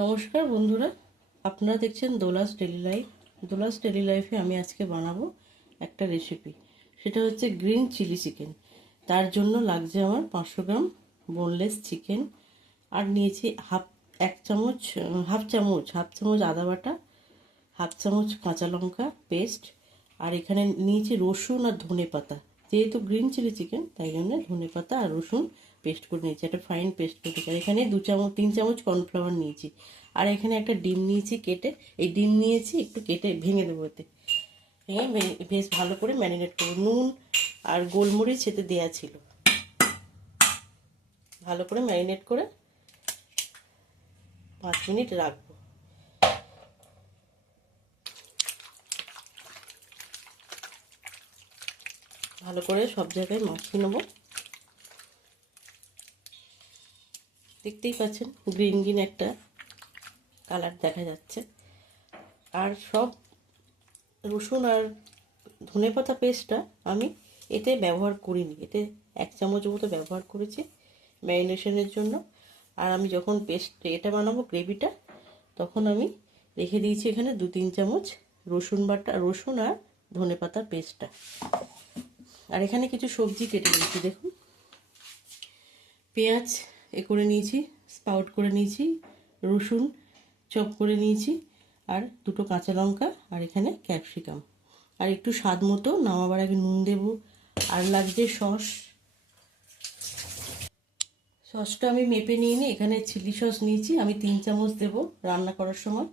নমস্কার বন্ধুরা, আপনারা দেখছেন দোলাস ডেলি লাইফ। দোলাস ডেলি লাইফে আমি আজকে বানাবো একটা রেসিপি। সেটা হচ্ছে গ্রিন চিলি চিকেন। তার জন্য লাগছে আমার 500 গ্রাম বোনলেস চিকেন, আর নিয়েছি হাফ চামচ আদা বাটা, হাফ চামচ কাঁচা লঙ্কা পেস্ট, আর এখানে নিয়েছি রসুন আর ধনে পাতা। যেহেতু গ্রিন চিলি চিকেন তাই জন্য ধনে পাতা আর রসুন পেস্ট করে নিয়েছি, একটা ফাইন পেস্ট করে। এখানে 3 চামচ কর্নফ্লাওয়ার নিয়েছি, আর এখানে একটা ডিম নিয়েছি কেটে। এই ডিম নিয়েছি একটু কেটে ভেঙে দেবো, এতে ভেঙে বেশ ভালো করে ম্যারিনেট করবো। নুন আর গোলমরিচ এতে দেওয়া ছিল। ভালো করে ম্যারিনেট করে 5 মিনিট রাখবো। ভালো করে সব জায়গায় মাখিয়ে নেবো। দেখতেই পাচ্ছেন গ্রিন গ্রিন একটা কালার দেখা যাচ্ছে। আর সব রসুন আর ধনেপাতা পেস্টটা আমি এতে ব্যবহার করিনি, এতে 1 চামচ মতো ব্যবহার করেছি ম্যারিনেশনের জন্য। আর আমি যখন এটা বানাবো গ্রেভিটা, তখন আমি রেখে দিয়েছি এখানে 2-3 চামচ রসুন আর ধনেপাতার পেস্টটা। আর এখানে কিছু সবজি কেটে নিয়েছি, দেখুন। পেঁয়াজ করে নিয়েছি, স্পাউট করে নিয়েছি, রসুন চপ করে নিয়েছি, আর 2টো কাঁচা লঙ্কা, আর এখানে ক্যাপসিকাম। আর একটু স্বাদ মতো নামাবার আগে নুন দেব। আর লাগছে সসটা আমি মেপে নিয়ে এখানে চিলি সস নিয়েছি, আমি 3 চামচ দেব রান্না করার সময়।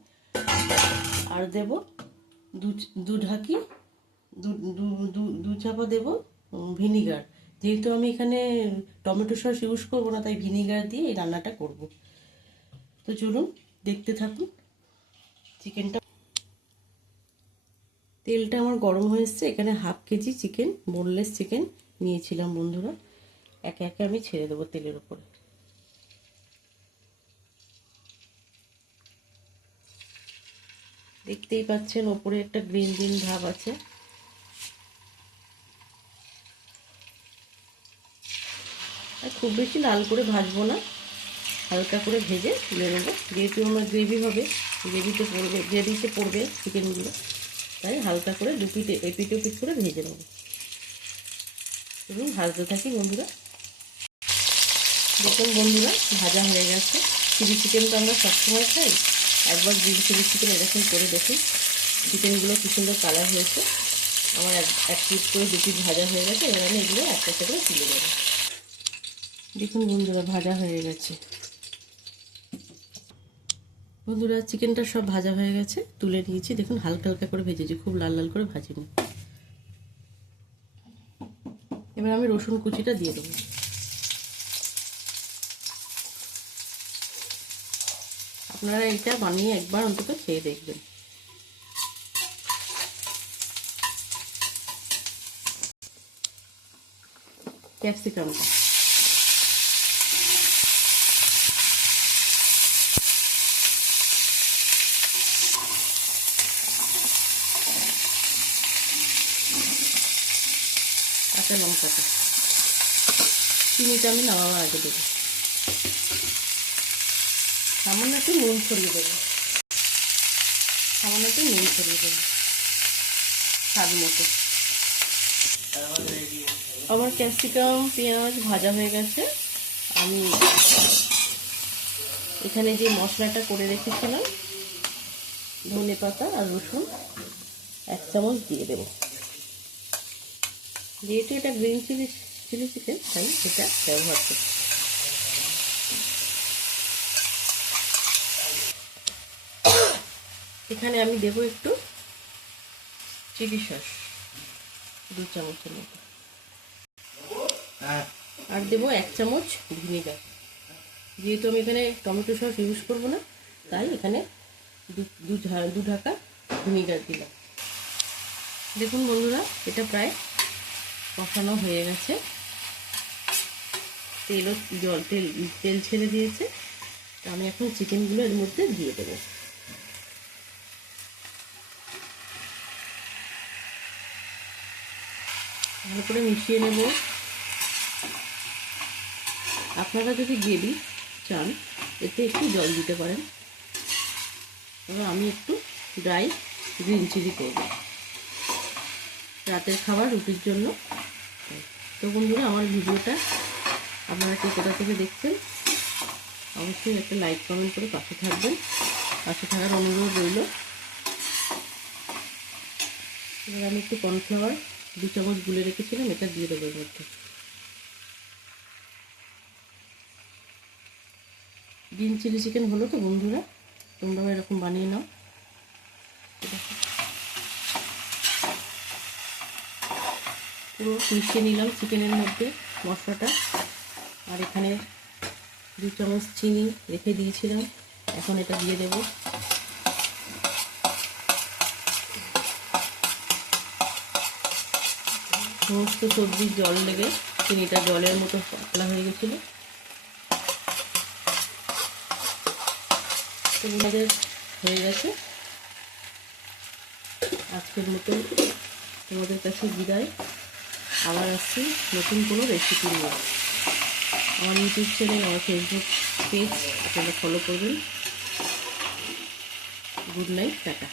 আর দেব দু চাপা দেব ভিনিগার। যেহেতু আমি এখানে টমেটো সস ইউজ করবো না, তাই ভিনিগার দিয়ে এই রান্নাটা করব। তো চলুন দেখতে থাকুন চিকেনটা। তেলটা আমার গরম হয়ে এসছে। এখানে half KG chicken, boneless chicken নিয়েছিলাম বন্ধুরা। একে একে আমি ছেড়ে দেবো তেলের উপরে। দেখতেই পাচ্ছেন ওপরে একটা গ্রিন গ্রিন ভাব আছে। আর খুব বেশি লাল করে ভাজবো না, হালকা করে ভেজে তুলে নেবো। যেহেতু আমার গ্রেভি হবে, গ্রেভিতে পড়বে চিকেনগুলো, তাই হালকা করে এপিট ওপিট করে ভেজে নেবো। এবং ভাজতে থাকি বন্ধুরা। দেখুন বন্ধুরা, ভাজা হয়ে গেছে। চিলি চিকেন তো আমরা সবসময় খাই, একবার গ্রিন চিলি চিকেন এরকম করে দেখুন। চিকেনগুলো কি সুন্দর কালার হয়েছে। আমার এক পিস করে 2 পিস ভাজা হয়ে গেছে। এবার আমি এগুলো একটা করে তুলে দেবো। দেখুন বন্ধুরা, ভাজা হয়ে গেছে। বন্ধুরা, চিকেনটা সব ভাজা হয়ে গেছে, তুলে নিয়েছি। দেখুন হালকা হালকা করে ভেজেছি, খুব লাল লাল করে ভাজিনি। এবার আমি রসুন কুচিটা দিয়ে দেবো। আপনারা এটা বানিয়ে একবার অন্তত খেয়ে দেখবেন। ক্যাপসিকামটা কাঁচা লঙ্কাটা, চিনিটা আমি নামাবার আগে দেবো। সামান্য একটু নুন ছড়িয়ে দেবো, স্বাদ মতো। আমার ক্যাপসিকাম পেঁয়াজ ভাজা হয়ে গেছে। আমি এখানে যে মশলাটা করে রেখেছিলাম, ধনে পাতা আর রসুন 1 চামচ দিয়ে দেব। যেহেতু এটা গ্রিন চিলি চিকেন, তাই এটা ব্যবহার করছি। এখানে আমি দেব একটু চিলি সস, 2 চামচের মতো, আর দেব 1 চামচ ভিনিগার। যেহেতু আমি এখানে টমেটো সস ইউজ করবো না, তাই এখানে দু ঢাকা ভিনিগার দিলাম। দেখুন বন্ধুরা, এটা প্রায় কষানো হয়ে গেছে। তেল ছেড়ে দিয়েছে। আমি এখন চিকেনগুলো এর মধ্যে দিয়ে দেবো। ভালো করে মিশিয়ে নেব। আপনারা যদি গ্রেভি চান, এতে একটু জল দিতে পারেন। এবার আমি একটু ড্রাই গ্রিন চিলি করব রাতের খাবার রুটির জন্য। তো বন্ধুরা, আমার ভিডিওটা আপনারা কে কোথা থেকে দেখছেন অবশ্যই একটা লাইক কমেন্ট করে পাশে থাকবেন, পাশে থাকার অনুরোধ রইল। এবার আমি একটু কর্নফ্লাওয়ার 2 চামচ গুলে রেখেছিলাম, এটা দিয়ে দেবো এর মধ্যে। গ্রিন চিলি চিকেন হলো তো বন্ধুরা, তোমরাও এরকম বানিয়ে নাও। পুরো মিশিয়ে নিলাম চিকেনের মধ্যে মশলাটা। আর এখানে 2 চামচ চিনি রেখে দিয়েছিলাম, এখন এটা দিয়ে দেব। সমস্ত সবজির জল লেগে চিনিটা জলের মতো পাতলা হয়ে গেছিলো। তো আমাদের হয়ে গেছে। আজকের মতো তোমাদের কাছে বিদায়। আবার আসছি নতুন কোনো রেসিপি নিয়ে। আমার ইউটিউব চ্যানেল, আমার ফেসবুক পেজ আপনারা ফলো করবেন। Good night, tata.